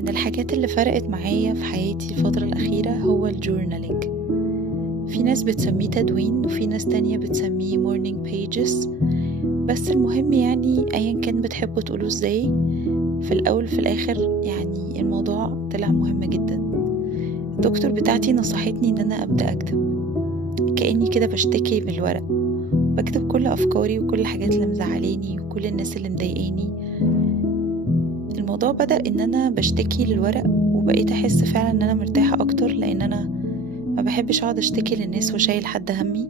من الحاجات اللي فرقت معايا في حياتي الفترة الأخيرة هو الجورنالينج. في ناس بتسميه تدوين وفي ناس تانية بتسميه morning pages. بس المهم يعني أيا كان بتحبوا تقولوا ازاي، في الأول في الآخر يعني الموضوع طلع مهم جدا. الدكتور بتاعتي نصحتني ان انا أبدأ أكتب كأني كده بشتكي من الورق، بكتب كل أفكاري وكل الحاجات اللي مزعلاني وكل الناس اللي مضايقاني. الموضوع بدأ ان انا بشتكي للورق، وبقيت احس فعلا ان انا مرتاحة اكتر، لان انا ما بحبش اقعد اشتكي للناس وشايل حد همي.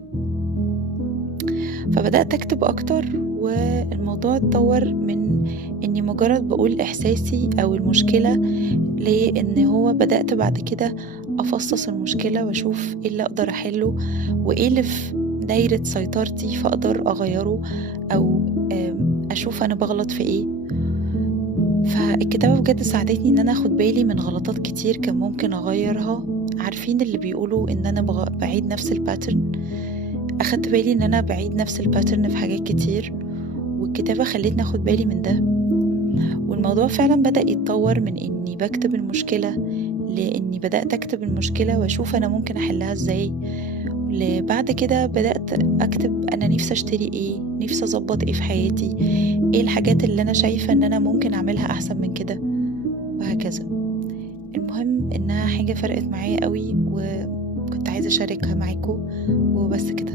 فبدأت اكتب اكتر، والموضوع اتطور من اني مجرد بقول احساسي او المشكلة، لان هو بدأت بعد كده افصص المشكلة واشوف ايه اللي اقدر احله وايه اللي في دايرة سيطرتي فاقدر اغيره، او اشوف انا بغلط في ايه. فالكتابة بجد ساعدتني ان انا اخد بالي من غلطات كتير كان ممكن اغيرها. عارفين اللي بيقولوا ان انا بعيد نفس الباترن؟ اخدت بالي ان انا بعيد نفس الباترن في حاجات كتير، والكتابة خلتني اخد بالي من ده. والموضوع فعلا بدأ يتطور من اني بكتب المشكلة لاني بدأت اكتب المشكلة واشوف انا ممكن احلها ازاي. بعد كده بدأت اكتب انا نفسي اشتري ايه، نفسي اظبط ايه في حياتي، ايه الحاجات اللي انا شايفة ان انا ممكن اعملها احسن من كده، وهكذا. المهم انها حاجة فرقت معايا قوي، وكنت عايزة اشاركها معاكم وبس كده.